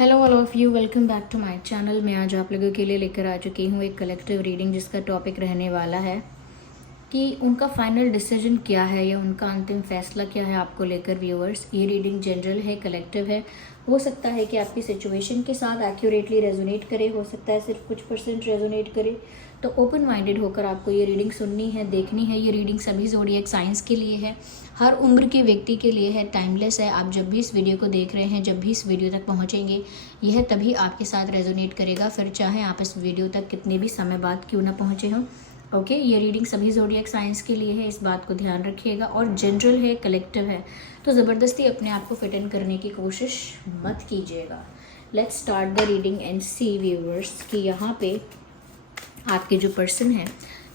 Hello all of you, welcome back to my channel. मैं आज आप लोगों के लिए लेकर आ चुकी हूँ एक कलेक्टिव रीडिंग जिसका टॉपिक रहने वाला है कि उनका फाइनल डिसीजन क्या है या उनका अंतिम फैसला क्या है आपको लेकर। व्यूअर्स, ये रीडिंग जनरल है, कलेक्टिव है। हो सकता है कि आपकी सिचुएशन के साथ एक्यूरेटली रेजोनेट करे, हो सकता है सिर्फ कुछ % रेजोनेट करे। तो ओपन माइंडेड होकर आपको ये रीडिंग सुननी है, देखनी है। ये रीडिंग सभी ज़ोडिएक साइंस के लिए है, हर उम्र के व्यक्ति के लिए है, टाइमलेस है। आप जब भी इस वीडियो को देख रहे हैं, जब भी इस वीडियो तक पहुंचेंगे, यह तभी आपके साथ रेजोनेट करेगा, फिर चाहे आप इस वीडियो तक कितने भी समय बाद क्यों ना पहुंचे हों। ओके, ये रीडिंग सभी ज़ोडिएक साइंस के लिए है, इस बात को ध्यान रखिएगा। और जनरल है, कलेक्टिव है, तो ज़बरदस्ती अपने आप को फिट इन करने की कोशिश मत कीजिएगा। Let's start the reading and see viewers कि यहाँ पे आपके जो पर्सन हैं,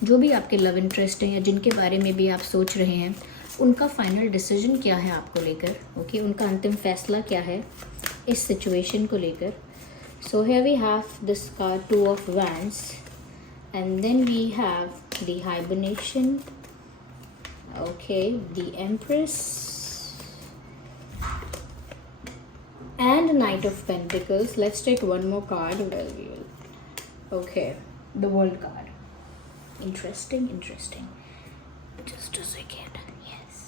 जो भी आपके लव इंटरेस्ट हैं या जिनके बारे में भी आप सोच रहे हैं, उनका फाइनल डिसीजन क्या है आपको लेकर। ओके, उनका अंतिम फैसला क्या है इस सिचुएशन को लेकर। So here we have this card 2 of wands and then we have the hibernation, okay, the Empress and Knight of Pentacles. Let's take one more card. Okay, the World card. Interesting. Just a second. Yes.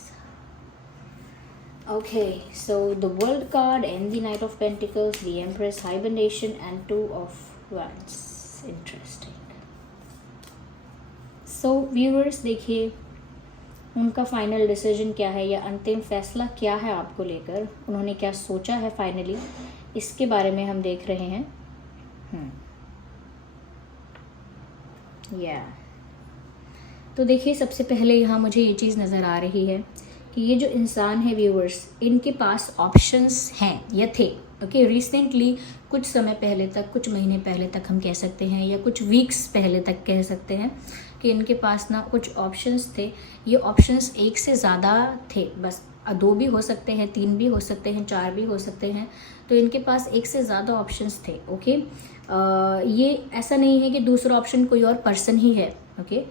Okay, so the World card and the Knight of Pentacles, the Empress, hibernation and 2 of wands. Interesting. So viewers, देखिए उनका final decision क्या है या अंतिम फैसला क्या है आपको लेकर, उन्होंने क्या सोचा है फाइनली, इसके बारे में हम देख रहे हैं। तो देखिए, सबसे पहले यहाँ मुझे ये चीज़ नज़र आ रही है कि ये जो इंसान है व्यूअर्स, इनके पास ऑप्शंस हैं या थे। ओके, रिसेंटली कुछ समय पहले तक, कुछ महीने पहले तक हम कह सकते हैं, या कुछ वीक्स पहले तक कह सकते हैं कि इनके पास ना कुछ ऑप्शंस थे। ये ऑप्शंस एक से ज़्यादा थे, बस 2 भी हो सकते हैं, 3 भी हो सकते हैं, 4 भी हो सकते हैं। तो इनके पास एक से ज़्यादा ऑप्शंस थे। ओके, ये ऐसा नहीं है कि दूसरा ऑप्शन कोई और पर्सन ही है। ओके,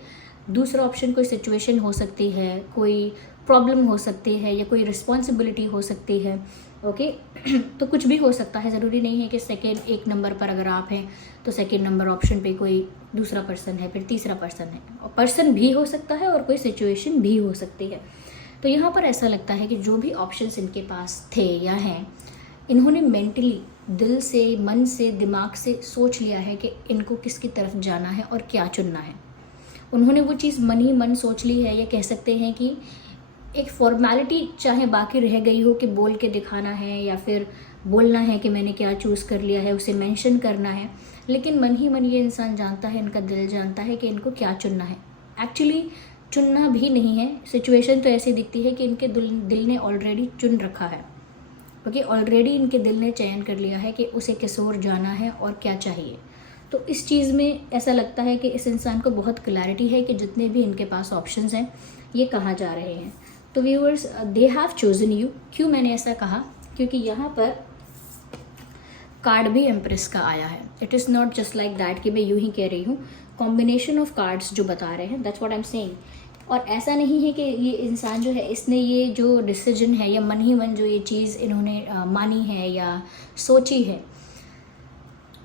दूसरा ऑप्शन कोई सिचुएशन हो सकती है, कोई प्रॉब्लम हो सकती है, या कोई रिस्पॉन्सिबिलिटी हो सकती है। ओके तो कुछ भी हो सकता है, ज़रूरी नहीं है कि सेकेंड 1 नंबर पर अगर आप हैं तो सेकेंड नंबर ऑप्शन पे कोई दूसरा पर्सन है, फिर तीसरा पर्सन है। और पर्सन भी हो सकता है और कोई सिचुएशन भी हो सकती है। तो यहाँ पर ऐसा लगता है कि जो भी ऑप्शंस इनके पास थे या हैं, इन्होंने मेंटली, दिल से, मन से, दिमाग से सोच लिया है कि इनको किसकी तरफ जाना है और क्या चुनना है। उन्होंने वो चीज़ मन ही मन सोच ली है, या कह सकते हैं कि एक फॉर्मेलिटी चाहे बाकी रह गई हो कि बोल के दिखाना है या फिर बोलना है कि मैंने क्या चूज़ कर लिया है, उसे मेंशन करना है, लेकिन मन ही मन ये इंसान जानता है, इनका दिल जानता है कि इनको क्या चुनना है। एक्चुअली चुनना भी नहीं है, सिचुएशन तो ऐसी दिखती है कि इनके दिल ने ऑलरेडी चुन रखा है। क्योंकि ऑलरेडी इनके दिल ने चयन कर लिया है कि उसे किस ओर जाना है और क्या चाहिए। तो इस चीज़ में ऐसा लगता है कि इस इंसान को बहुत क्लैरिटी है कि जितने भी इनके पास ऑप्शंस हैं ये कहाँ जा रहे हैं। तो viewers, they have chosen you. क्यों मैंने ऐसा कहा, क्योंकि यहाँ पर कार्ड भी एम्प्रेस का आया है। It is not just like that कि मैं यूं ही कह रही हूँ, कॉम्बिनेशन ऑफ कार्ड्स जो बता रहे हैं, that's what I am saying. और ऐसा नहीं है कि ये इंसान जो है, इसने ये जो डिसीजन है या मन ही मन जो ये चीज़ इन्होंने मानी है या सोची है,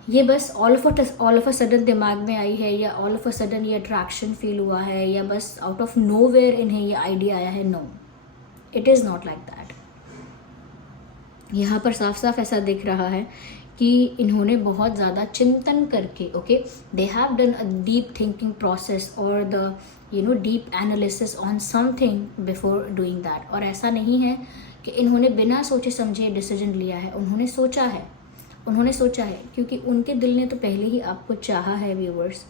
ये बस ऑल ऑफ अ सडन दिमाग में आई है, या ऑल ऑफ अ सडन ये अट्रैक्शन फील हुआ है, या बस आउट ऑफ नोवेयर इन्हें ये आइडिया आया है। No, it is not like that. यहाँ पर साफ साफ ऐसा दिख रहा है कि इन्होंने बहुत ज़्यादा चिंतन करके, okay, they have done a deep thinking process और the deep analysis on something before doing that. और ऐसा नहीं है कि इन्होंने बिना सोचे समझे डिसीजन लिया है, उन्होंने सोचा है क्योंकि उनके दिल ने तो पहले ही आपको चाहा है व्यूअर्स।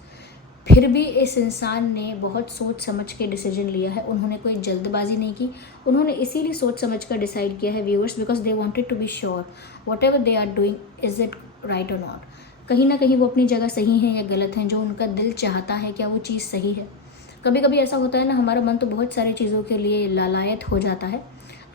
फिर भी इस इंसान ने बहुत सोच समझ के डिसीजन लिया है, उन्होंने कोई जल्दबाजी नहीं की। उन्होंने इसीलिए सोच समझ कर डिसाइड किया है viewers, because they wanted to be sure whatever they are doing, is it right और नॉट। कहीं ना कहीं वो अपनी जगह सही है या गलत हैं, जो उनका दिल चाहता है क्या वो चीज़ सही है। कभी कभी ऐसा होता है ना, हमारा मन तो बहुत सारी चीज़ों के लिए लालायत हो जाता है,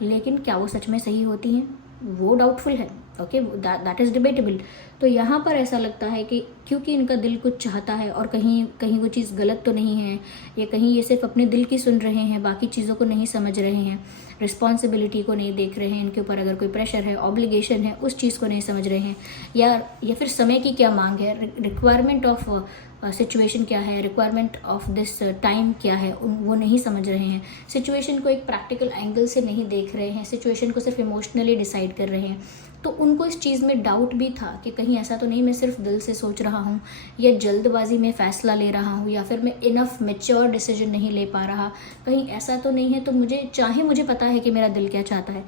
लेकिन क्या वो सच में सही होती हैं वो डाउटफुल है। Okay, that is debatable. तो यहाँ पर ऐसा लगता है कि क्योंकि इनका दिल कुछ चाहता है और कहीं कहीं वो चीज़ गलत तो नहीं है, या कहीं ये सिर्फ अपने दिल की सुन रहे हैं, बाकी चीज़ों को नहीं समझ रहे हैं, रिस्पॉन्सिबिलिटी को नहीं देख रहे हैं, इनके ऊपर अगर कोई प्रेशर है, ऑब्लिगेशन है, उस चीज़ को नहीं समझ रहे हैं, या फिर समय की क्या मांग है, रिक्वायरमेंट ऑफ सिचुएशन क्या है, रिक्वायरमेंट ऑफ दिस टाइम क्या है, वो नहीं समझ रहे हैं। सिचुएशन को एक प्रैक्टिकल एंगल से नहीं देख रहे हैं, सिचुएशन को सिर्फ इमोशनली डिसाइड कर रहे हैं। तो उनको इस चीज़ में डाउट भी था कि कहीं ऐसा तो नहीं मैं सिर्फ दिल से सोच रहा हूँ, या जल्दबाजी में फ़ैसला ले रहा हूँ, या फिर मैं इनफ मैच्योर डिसीजन नहीं ले पा रहा, कहीं ऐसा तो नहीं है। तो मुझे पता है कि मेरा दिल क्या चाहता है,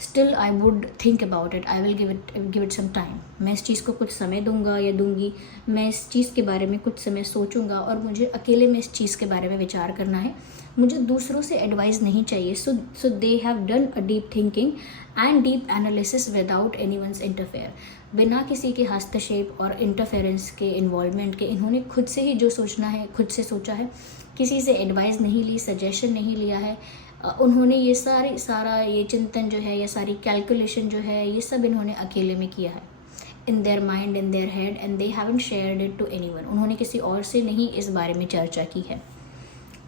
still I would think about it, I will give it some time. मैं इस चीज़ को कुछ समय दूंगा या दूंगी, मैं इस चीज़ के बारे में कुछ समय सोचूंगा, और मुझे अकेले में इस चीज़ के बारे में विचार करना है, मुझे दूसरों से एडवाइस नहीं चाहिए। So they have done a deep thinking and deep analysis without anyone's interfere. बिना किसी के हस्तक्षेप और इंटरफेरेंस के, इन्वॉल्वमेंट के, इन्होंने खुद से ही जो सोचना है खुद से सोचा है, किसी से एडवाइस नहीं ली, सजेशन नहीं लिया है। उन्होंने ये सारा ये चिंतन जो है, ये सारी कैलकुलेशन जो है, ये सब इन्होंने अकेले में किया है, in their mind, in their head, and they haven't shared it to anyone. उन्होंने किसी और से नहीं इस बारे में चर्चा की है।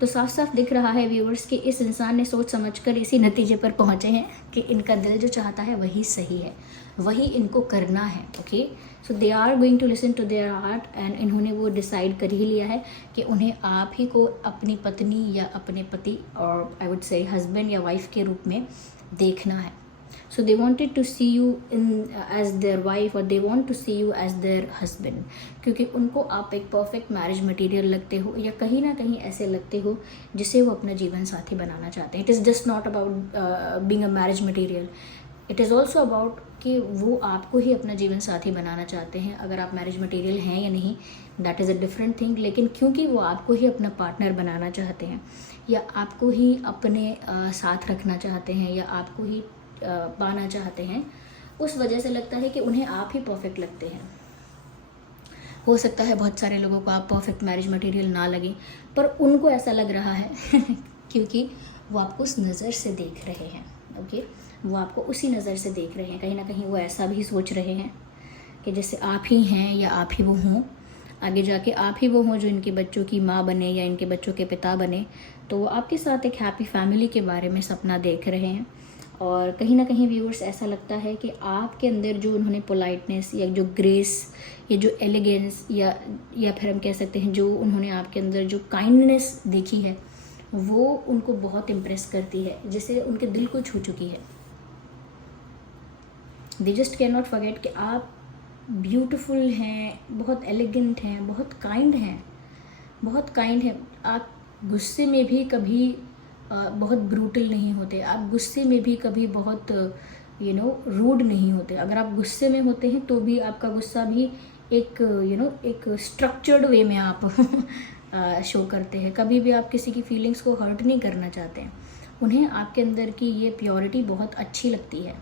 तो साफ साफ दिख रहा है व्यूअर्स कि इस इंसान ने सोच समझकर इसी नतीजे पर पहुंचे हैं कि इनका दिल जो चाहता है वही सही है, वही इनको करना है। Okay, so they are going to listen to their heart, and इन्होंने वो डिसाइड कर ही लिया है कि उन्हें आप ही को अपनी पत्नी या अपने पति, और आई वुड से हस्बैंड या वाइफ के रूप में देखना है। So they wanted to see you as their wife, or they want to see you as their husband, क्योंकि उनको आप एक परफेक्ट मैरिज मटेरियल लगते हो, या कहीं ना कहीं ऐसे लगते हो जिसे वो अपना जीवन साथी बनाना चाहते हैं। It is just not about being a marriage material, it is also about कि वो आपको ही अपना जीवन साथी बनाना चाहते हैं। अगर आप मैरिज मटेरियल हैं या नहीं, that is a different thing, लेकिन क्योंकि वो आपको ही अपना पार्टनर बनाना चाहते हैं, या आपको ही अपने साथ रखना चाहते हैं, या आपको ही पाना चाहते हैं, उस वजह से लगता है कि उन्हें आप ही परफेक्ट लगते हैं। हो सकता है बहुत सारे लोगों को आप परफेक्ट मैरिज मटेरियल ना लगे, पर उनको ऐसा लग रहा है क्योंकि वो आपको उस नज़र से देख रहे हैं। ओके, वो आपको उसी नज़र से देख रहे हैं। कहीं ना कहीं वो ऐसा भी सोच रहे हैं कि जैसे आप ही हैं या आप ही वो हों, आगे जाके आप ही वो हों जो इनके बच्चों की माँ बने या इनके बच्चों के पिता बने। तो वो आपके साथ एक हैप्पी फैमिली के बारे में सपना देख रहे हैं। और कहीं ना कहीं व्यूअर्स ऐसा लगता है कि आपके अंदर जो उन्होंने पोलाइटनेस, या जो ग्रेस, या जो एलिगेंस, या फिर हम कह सकते हैं जो उन्होंने आपके अंदर जो काइंडनेस देखी है, वो उनको बहुत इम्प्रेस करती है, जिसे उनके दिल को छू चुकी है। They just can not forget कि आप ब्यूटीफुल हैं, बहुत एलिगेंट हैं, बहुत काइंड हैं। आप गुस्से में भी कभी बहुत ब्रूटल नहीं होते, आप गुस्से में भी कभी बहुत रूड नहीं होते। अगर आप गुस्से में होते हैं तो भी आपका गुस्सा भी एक एक स्ट्रक्चर्ड वे में आप शो करते हैं। कभी भी आप किसी की फीलिंग्स को हर्ट नहीं करना चाहते हैं। उन्हें आपके अंदर की ये प्योरिटी बहुत अच्छी लगती है।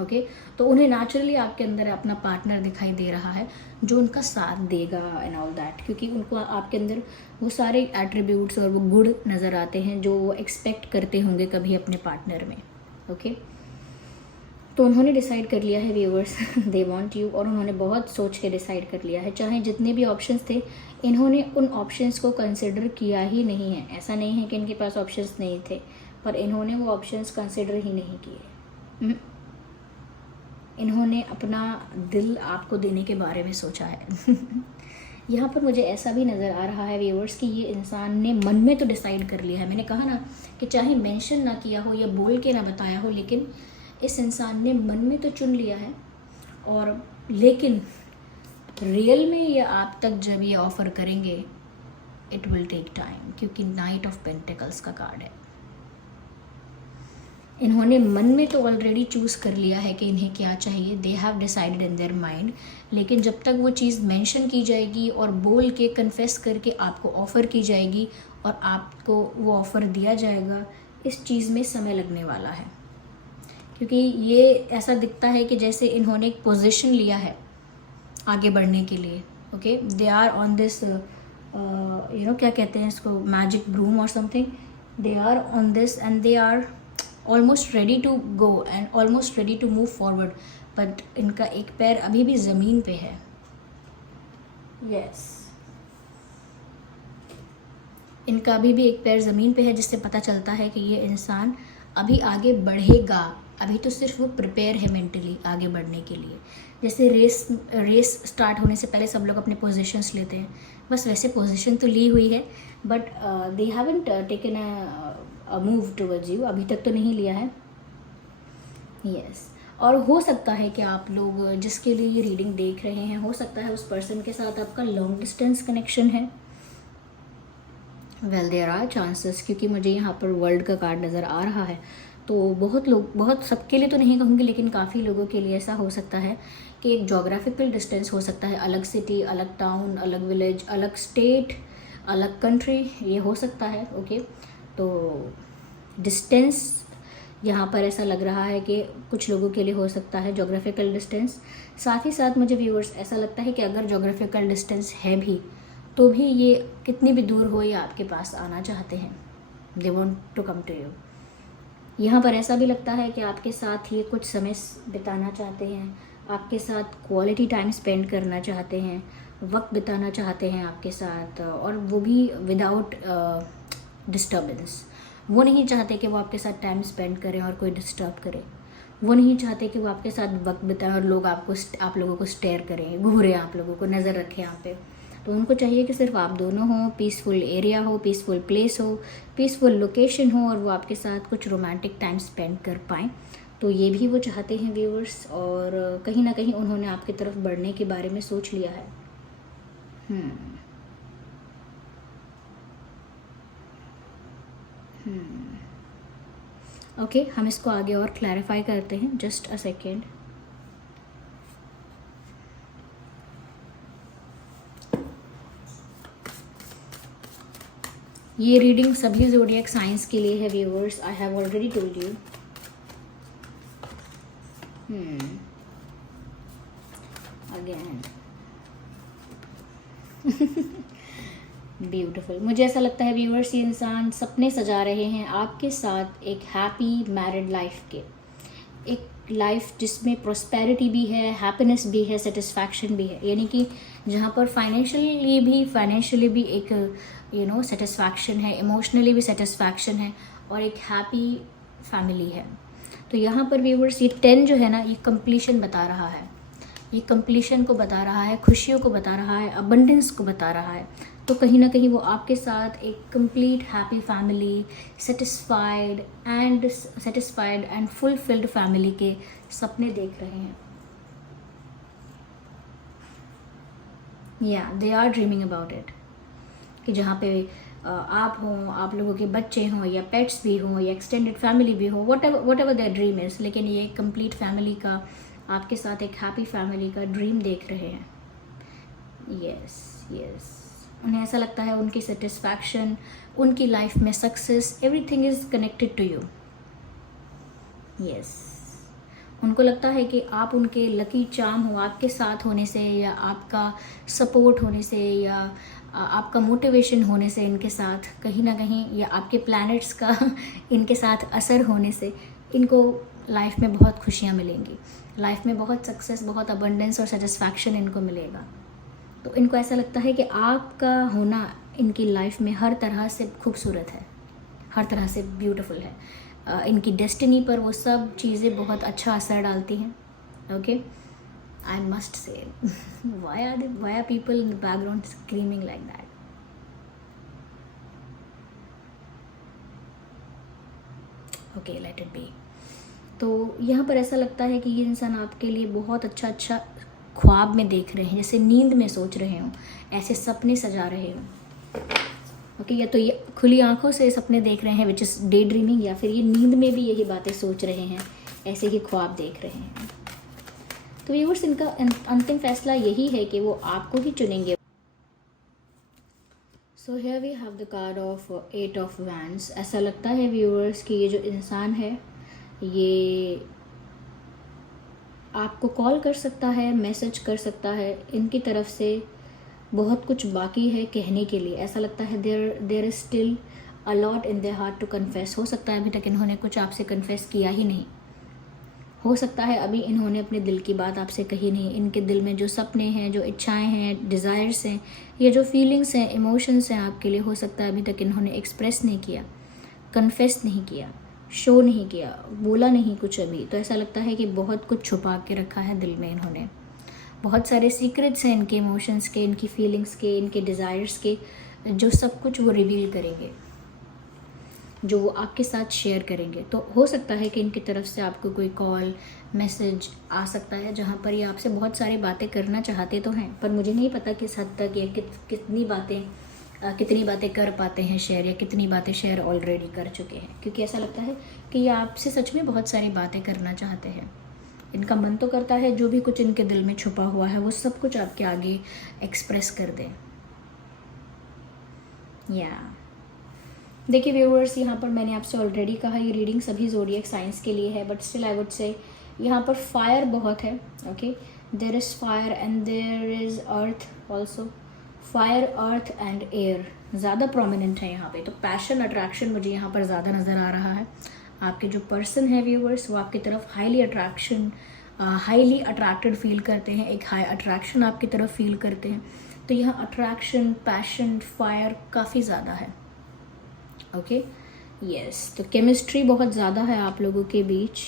ओके, तो उन्हें नेचुरली आपके अंदर अपना पार्टनर दिखाई दे रहा है जो उनका साथ देगा एंड ऑल दैट, क्योंकि उनको आपके अंदर वो सारे एट्रीब्यूट्स और वो गुण नज़र आते हैं जो वो एक्सपेक्ट करते होंगे कभी अपने पार्टनर में। ओके, तो उन्होंने डिसाइड कर लिया है व्यूअर्स, दे वांट यू, और उन्होंने बहुत सोच के डिसाइड कर लिया है। चाहे जितने भी ऑप्शंस थे, इन्होंने उन ऑप्शंस को कंसिडर किया ही नहीं है। ऐसा नहीं है कि इनके पास ऑप्शंस नहीं थे, पर इन्होंने वो ऑप्शंस कंसिडर ही नहीं किए। इन्होंने अपना दिल आपको देने के बारे में सोचा है। यहाँ पर मुझे ऐसा भी नज़र आ रहा है व्यूअर्स कि ये इंसान ने मन में तो डिसाइड कर लिया है। मैंने कहा ना कि चाहे मेंशन ना किया हो या बोल के ना बताया हो, लेकिन इस इंसान ने मन में तो चुन लिया है। और लेकिन रियल में ये आप तक जब ये ऑफ़र करेंगे, इट विल टेक टाइम, क्योंकि नाइट ऑफ पेंटिकल्स का कार्ड है। इन्होंने मन में तो ऑलरेडी चूज़ कर लिया है कि इन्हें क्या चाहिए, they have decided in their mind, लेकिन जब तक वो चीज़ मेंशन की जाएगी और बोल के कन्फेस करके आपको ऑफ़र की जाएगी और आपको वो ऑफ़र दिया जाएगा, इस चीज़ में समय लगने वाला है। क्योंकि ये ऐसा दिखता है कि जैसे इन्होंने एक पोजीशन लिया है आगे बढ़ने के लिए। Okay, they are on this क्या कहते हैं इसको, मैजिक ब्रूम और something, they are on this and they are almost ready to go and almost ready to move forward, but इनका एक पैर अभी भी ज़मीन पे है। यस, इनका अभी भी एक पैर ज़मीन पे है, जिससे पता चलता है कि ये इंसान अभी आगे बढ़ेगा। अभी तो सिर्फ वो प्रिपेयर है मेंटली आगे बढ़ने के लिए। जैसे रेस स्टार्ट होने से पहले सब लोग अपने पोजीशंस लेते हैं, बस वैसे पोजीशन तो ली हुई है, but they haven't taken a move towards you. अभी तक तो नहीं लिया है। यस और हो सकता है कि आप लोग जिसके लिए ये रीडिंग देख रहे हैं, हो सकता है उस पर्सन के साथ आपका लॉन्ग डिस्टेंस कनेक्शन है। वेल देयर आर चांसेस, क्योंकि मुझे यहाँ पर वर्ल्ड का कार्ड नज़र आ रहा है। तो बहुत लोग, बहुत सबके लिए तो नहीं कहूँगी, लेकिन काफ़ी लोगों के लिए ऐसा हो सकता है कि एक जोग्राफिकल डिस्टेंस हो सकता है, अलग सिटी, अलग टाउन, अलग विलेज, अलग स्टेट, अलग कंट्री, ये हो सकता है। ओके तो डिस्टेंस यहाँ पर ऐसा लग रहा है कि कुछ लोगों के लिए हो सकता है जोग्राफिकल डिस्टेंस। साथ ही साथ मुझे व्यूअर्स ऐसा लगता है कि अगर जोग्राफिकल डिस्टेंस है भी, तो भी ये कितनी भी दूर हो, ये आपके पास आना चाहते हैं। They want to come to you. यहाँ पर ऐसा भी लगता है कि आपके साथ ये कुछ समय बिताना चाहते हैं, आपके साथ क्वालिटी टाइम स्पेंड करना चाहते हैं, वक्त बिताना चाहते हैं आपके साथ, और वो भी विदाउट डिस्टर्बेंस। वो नहीं चाहते कि वो आपके साथ टाइम स्पेंड करें और कोई डिस्टर्ब करे। वो नहीं चाहते कि वो आपके साथ वक्त बिताएं और लोग आप लोगों को स्टेयर करें, घूरें, आप लोगों को नज़र रखें यहाँ पे। तो उनको चाहिए कि सिर्फ आप दोनों हों, पीसफुल एरिया हो, पीसफुल प्लेस हो, पीसफुल लोकेशन हो, और वो आपके साथ कुछ रोमांटिक टाइम स्पेंड कर पाएँ। तो ये भी वो चाहते हैं व्यूअर्स, और कहीं ना कहीं उन्होंने आपकी तरफ बढ़ने के बारे में सोच लिया है। ओके हम इसको आगे और क्लैरिफाई करते हैं। Just a second. ये रीडिंग सभी ज़ोडिएक साइंस के लिए है viewers, I have already told you. Again beautiful. मुझे ऐसा लगता है व्यूअर्स, ये इंसान सपने सजा रहे हैं आपके साथ एक हैप्पी मैरिड लाइफ के, एक लाइफ जिसमें प्रोस्पेरिटी भी है, हैप्पीनेस भी है, सेटिस्फैक्शन भी है। यानी कि जहाँ पर फाइनेंशियली भी एक सेटिस्फैक्शन है, इमोशनली भी सेटिस्फैक्शन है, और एक हैप्पी फैमिली है। तो यहाँ पर व्यूअर्स ये 10 जो है ना, ये कंप्लीशन बता रहा है, ये कंप्लीशन को बता रहा है, खुशियों को बता रहा है, अबंडेंस को बता रहा है। तो कहीं ना कहीं वो आपके साथ एक complete happy family, satisfied and fulfilled family के सपने देख रहे हैं। या they are dreaming about it, कि जहाँ पे आप हों, आप लोगों के बच्चे हों, या पेट्स भी हों, या एक्सटेंडेड फैमिली भी हो, what ever their dream is, लेकिन ये कंप्लीट फैमिली का, आपके साथ एक हैप्पी फैमिली का ड्रीम देख रहे हैं। यस उन्हें ऐसा लगता है उनकी सेटिस्फैक्शन, उनकी लाइफ में success, everything is connected to you. Yes उनको लगता है कि आप उनके लकी चार्म हो, आपके साथ होने से, या आपका सपोर्ट होने से, या आपका मोटिवेशन होने से इनके साथ, कहीं ना कहीं, या आपके प्लैनेट्स का इनके साथ असर होने से इनको लाइफ में बहुत खुशियाँ मिलेंगी, लाइफ में बहुत सक्सेस, बहुत अबंडेंस और सेटिस्फैक्शन इनको मिलेगा। तो इनको ऐसा लगता है कि आपका होना इनकी लाइफ में हर तरह से खूबसूरत है, हर तरह से ब्यूटीफुल है। इनकी डेस्टिनी पर वो सब चीज़ें बहुत अच्छा असर डालती हैं। Okay I must say why are people in the background screaming like that? Okay, let it be. तो यहाँ पर ऐसा लगता है कि ये इंसान आपके लिए बहुत अच्छा ख्वाब में देख रहे हैं, जैसे नींद में सोच रहे हों, ऐसे सपने सजा रहे हों। ओके या तो ये खुली आंखों से सपने देख रहे हैं, विच इज़ डे ड्रीमिंग, या फिर ये नींद में भी यही बातें सोच रहे हैं, ऐसे ही ख्वाब देख रहे हैं। तो व्यूअर्स इनका अंतिम फैसला यही है कि वो आपको ही चुनेंगे। So here we have the card of 8 of wands. ऐसा लगता है व्यूअर्स कि ये जो इंसान है ये आपको कॉल कर सकता है, मैसेज कर सकता है, इनकी तरफ से बहुत कुछ बाकी है कहने के लिए। ऐसा लगता है there is still a lot in their heart to confess. हो सकता है अभी तक इन्होंने कुछ आपसे कन्फेस किया ही नहीं, हो सकता है अभी इन्होंने अपने दिल की बात आपसे कही नहीं, इनके दिल में जो सपने हैं, जो इच्छाएं हैं, डिज़ायर्स हैं, या जो फीलिंग्स हैं, इमोशंस हैं आपके लिए, हो सकता है अभी तक इन्होंने एक्सप्रेस नहीं किया, कन्फेस नहीं किया, शो नहीं किया, बोला नहीं कुछ अभी। तो ऐसा लगता है कि बहुत कुछ छुपा के रखा है दिल में इन्होंने, बहुत सारे सीक्रेट्स हैं इनके इमोशंस के, इनकी फीलिंग्स के, इनके डिज़ायर्स के, जो सब कुछ वो रिवील करेंगे, जो वो आपके साथ शेयर करेंगे। तो हो सकता है कि इनकी तरफ से आपको कोई कॉल, मैसेज आ सकता है जहाँ पर ये आपसे बहुत सारी बातें करना चाहते तो हैं, पर मुझे नहीं पता किस हद तक ये कितनी बातें कर पाते हैं शेयर, या कितनी बातें शेयर ऑलरेडी कर चुके हैं, क्योंकि ऐसा लगता है कि ये आपसे सच में बहुत सारी बातें करना चाहते हैं। इनका मन तो करता है जो भी कुछ इनके दिल में छुपा हुआ है वो सब कुछ आपके आगे एक्सप्रेस कर दें। देखिए व्यूअर्स, यहाँ पर मैंने आपसे ऑलरेडी कहा ये रीडिंग सभी ज़ोडिएक साइंस के लिए है, but still I would say यहाँ पर फायर बहुत है। Okay, there is fire and there is earth also. Fire, earth and air ज़्यादा प्रोमिनेंट है यहाँ पे। तो पैशन, अट्रैक्शन मुझे यहाँ पर ज़्यादा नज़र आ रहा है। आपके जो पर्सन है व्यूअर्स, वो आपकी तरफ हाईली अट्रैक्टेड फील करते हैं, एक हाई अट्रैक्शन आपकी तरफ फील करते हैं। तो यहाँ अट्रैक्शन, पैशन, फायर काफ़ी ज़्यादा है। ओके, यस, तो केमिस्ट्री बहुत ज़्यादा है आप लोगों के बीच।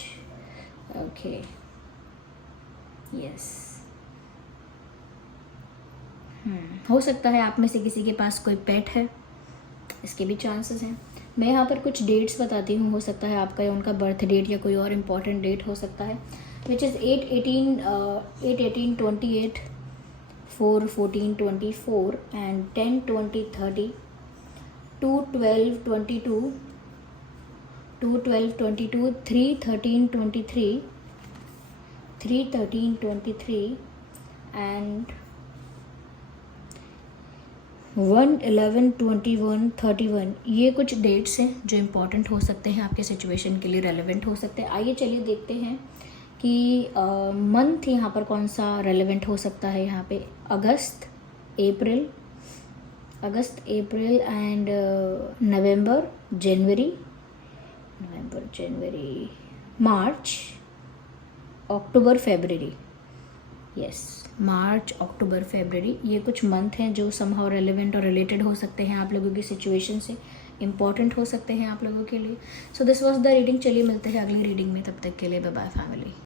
ओके, यस, हो सकता है आप में से किसी के पास कोई पेट है, इसके भी चांसेस हैं। मैं यहाँ पर कुछ डेट्स बताती हूँ, हो सकता है आपका या उनका बर्थ डेट या कोई और इम्पॉर्टेंट डेट हो सकता है, विच इज़ 8/18/28, 4/14/24 एंड 10/20/30, 2/12/22, 2/12/22, 3/13/23, 3/13/23 एंड 1/11/21/31। ये कुछ डेट्स हैं जो इम्पॉर्टेंट हो सकते हैं, आपके सिचुएशन के लिए रेलेवेंट हो सकते हैं। आइए चलिए देखते हैं कि मंथ यहाँ पर कौन सा रेलेवेंट हो सकता है। यहाँ पे अगस्त, अप्रैल and November, January, March, October, February. Yes, मार्च, अक्टूबर, फरवरी, ये कुछ मंथ हैं जो समहाउ रेलेवेंट और रिलेटेड हो सकते हैं आप लोगों की सिचुएशन से, इम्पॉर्टेंट हो सकते हैं आप लोगों के लिए। So this was the reading. चलिए मिलते हैं अगली रीडिंग में, तब तक के लिए बाय बाय फैमिली।